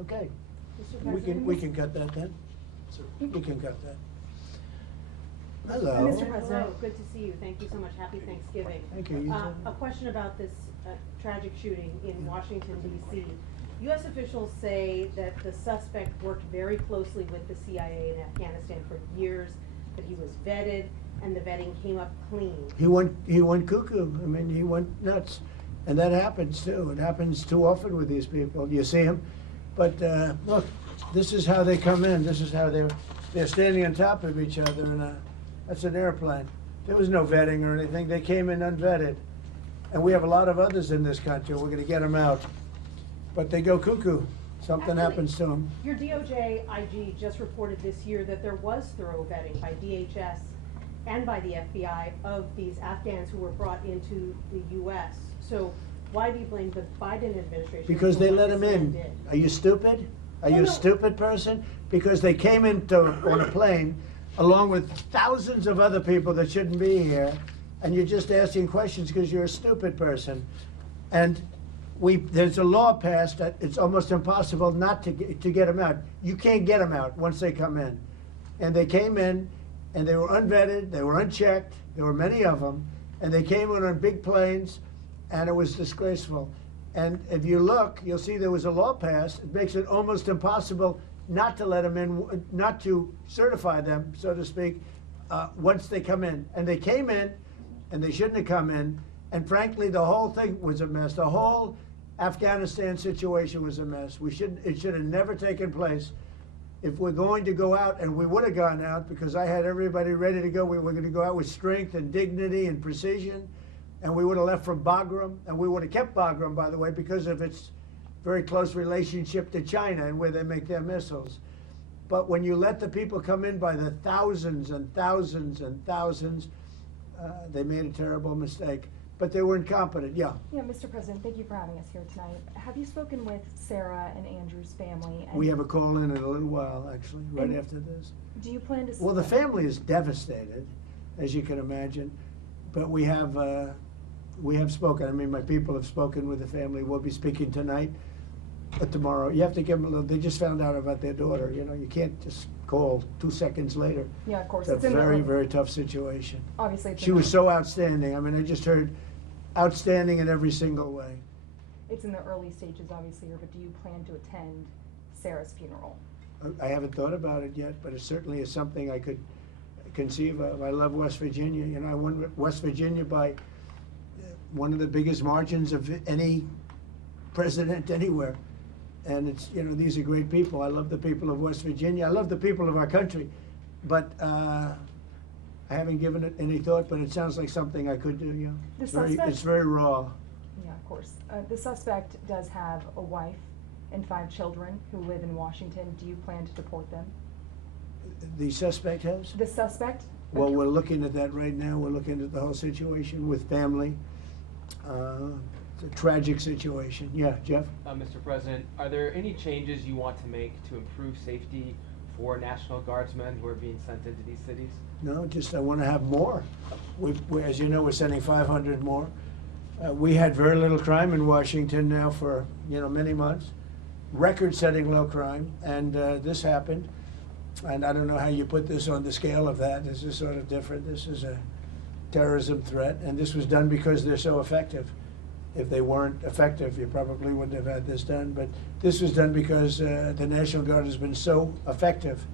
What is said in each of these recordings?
Okay. Mr. We President? can cut that then. We can cut that. Mr. Hello. President, hello, good to see you. Thank you so much. Happy Thanksgiving. Thank you. You too. A question about this tragic shooting in Washington, D.C. U.S. officials say that the suspect worked very closely with the CIA in Afghanistan for years, that he was vetted, and the vetting came up clean. He went cuckoo. I mean, he went nuts. And that happens too. It happens too often with these people. You see them. But look, this is how they come in. This is how they're standing on top of each other, and that's an airplane. There was no vetting or anything. They came in unvetted. And we have a lot of others in this country. We're going to get them out. But they go cuckoo. Something happens to them. Your DOJ IG just reported this year that there was thorough vetting by DHS and by the FBI of these Afghans who were brought into the U.S. So why do you blame the Biden administration? Because for they what let this them in. man did? Are you stupid? Are you Oh, a no. stupid person? Because they came on a plane along with thousands of other people that shouldn't be here, and you're just asking questions because you're a stupid person. And there's a law passed that it's almost impossible not to get them out. You can't get them out once they come in. And they came in, and they were unvetted, they were unchecked, there were many of them, and they came in on big planes, and it was disgraceful. And if you look, you'll see there was a law passed. It makes it almost impossible not to let them in, not to certify them, so to speak, once they come in. And they came in, and they shouldn't have come in. And frankly, the whole thing was a mess. The whole Afghanistan situation was a mess. It should have never taken place. If we're going to go out, and we would have gone out because I had everybody ready to go, we were going to go out with strength and dignity and precision, and we would have left from Bagram, and we would have kept Bagram, by the way, because of its very close relationship to China and where they make their missiles. But when you let the people come in by the thousands and thousands and thousands, they made a terrible mistake. But they were incompetent, yeah. Yeah, Mr. President, thank you for having us here tonight. Have you spoken with Sarah and Andrew's family? And We have a call in a little while, actually, right And- after this. do you plan to? Well, the family is devastated, as you can imagine, but we have spoken. I mean, my people have spoken with the family. We'll be speaking tonight, tomorrow. You have to give them a little. They just found out about their daughter. You know, you can't just call 2 seconds later. Yeah, of course. It's a in the very, early- very tough situation. Obviously, it's She in was the- so outstanding. I mean, I just heard outstanding in every single way. It's in the early stages, obviously, but do you plan to attend Sarah's funeral? I haven't thought about it yet, but it certainly is something I could conceive of. I love West Virginia. You know, I won West Virginia by one of the biggest margins of any president anywhere. And it's, you know, these are great people. I love the people of West Virginia. I love the people of our country. But I haven't given it any thought, but it sounds like something I could do, you know. The It's suspect- very raw. Yeah, of course. The suspect does have a wife and 5 children who live in Washington. Do you plan to deport them? The suspect has? The suspect? Well, we're looking at that right now. We're looking at the whole situation with family. It's a tragic situation. Yeah, Jeff? Mr. President, are there any changes you want to make to improve safety for National Guardsmen who are being sent into these cities? No, just I want to have more. As you know, we're sending 500 more. We had very little crime in Washington now for, you know, many months. Record-setting low crime, and this happened. And I don't know how you put this on the scale of that. This is sort of different. This is a terrorism threat, and this was done because they're so effective. If they weren't effective, you probably wouldn't have had this done. But this was done because the National Guard has been so effective.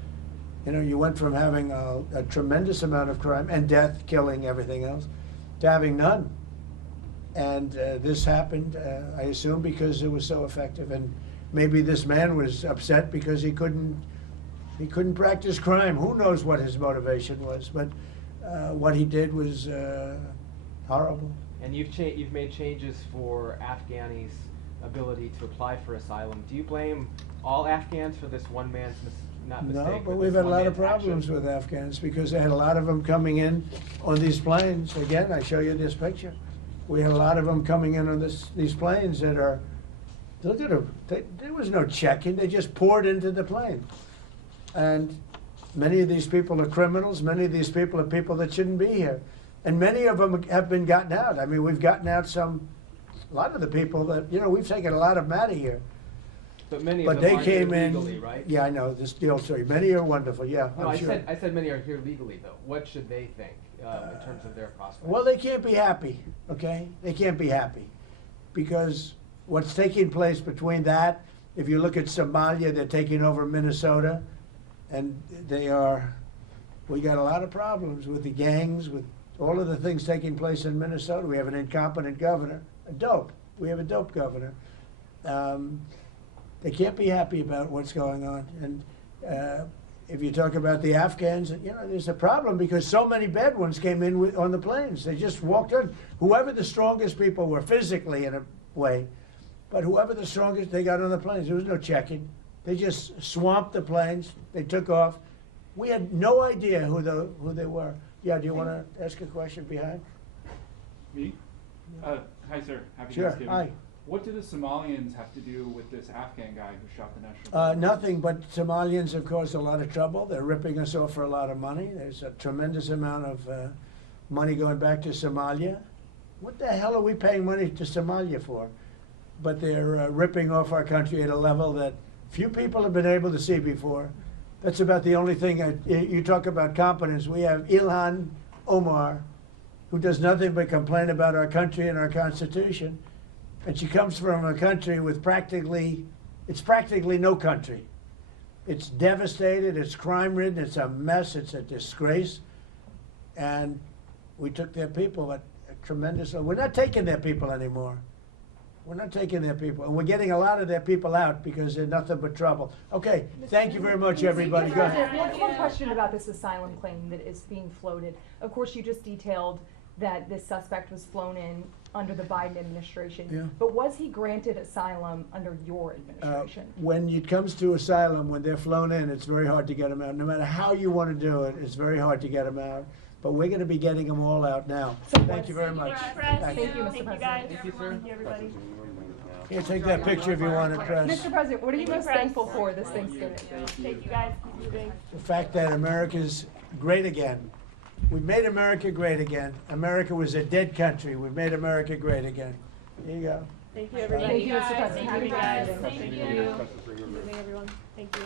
You know, you went from having a tremendous amount of crime and death, killing, everything else, to having none. And this happened, I assume, because it was so effective. And maybe this man was upset because he couldn't practice crime. Who knows what his motivation was? But what he did was horrible. And you've made changes for Afghanis' ability to apply for asylum. Do you blame all Afghans for this one man's mistake? No, but we've had a lot of problems with Afghans because they had a lot of them coming in on these planes. Again, I show you this picture. We had a lot of them coming in on these planes that are, look at them. There was no checking. They just poured into the plane. And many of these people are criminals. Many of these people are people that shouldn't be here. And many of them have been gotten out. I mean, we've gotten out a lot of the people that, you know, we've taken a lot of them out of here. But many But of them they are here came in. legally, right? Yeah, I know, this deal, sorry, many are wonderful, yeah, No, I'm I sure. said many are here legally though. What should they think in terms of their prospects? Well, they can't be happy, okay? They can't be happy. Because what's taking place between that, if you look at Somalia, they're taking over Minnesota, and we got a lot of problems with the gangs, with all of the things taking place in Minnesota. We have an incompetent governor, we have a dope governor. They can't be happy about what's going on. And if you talk about the Afghans, you know, there's a problem because so many bad ones came in on the planes. They just walked in. Whoever the strongest people were, physically in a way, but whoever the strongest, they got on the planes. There was no checking. They just swamped the planes. They took off. We had no idea who they were. Yeah, do you want to ask a question behind? Me? Hi, sir. Happy Sure, Thanksgiving. hi. What do the Somalians have to do with this Afghan guy who shot the national? Nothing, but Somalians have caused a lot of trouble. They're ripping us off for a lot of money. There's a tremendous amount of money going back to Somalia. What the hell are we paying money to Somalia for? But they're ripping off our country at a level that few people have been able to see before. That's about the only thing. You talk about competence. We have Ilhan Omar, who does nothing but complain about our country and our Constitution. And she comes from a country with practically no country. It's devastated, it's crime-ridden, it's a mess, it's a disgrace. And we took their people at a tremendous, we're not taking their people anymore. We're not taking their people, and we're getting a lot of their people out because they're nothing but trouble. Okay, thank you very much, everybody. Go ahead. One question about this asylum claim that is being floated. Of course, you just detailed that this suspect was flown in under the Biden administration. Yeah. But was he granted asylum under your administration? When it comes to asylum, when they're flown in, it's very hard to get them out. No matter how you want to do it, it's very hard to get them out. But we're going to be getting them all out now. So Thank you very much. Thank you, Mr. President. Thank you, sir. Thank you, everybody. Here, take that picture if you want it, Press. Mr. President, what are you most Press. thankful for this Thanksgiving? Thank you, guys. Keep moving. The fact that America's great again. We've made America great again. America was a dead country. We've made America great again. Here you go. Thank you, everybody. Thank you, Mr. President. Thank Happy you, guys. Thanksgiving. Thank you. Keep moving, everyone. Thank you.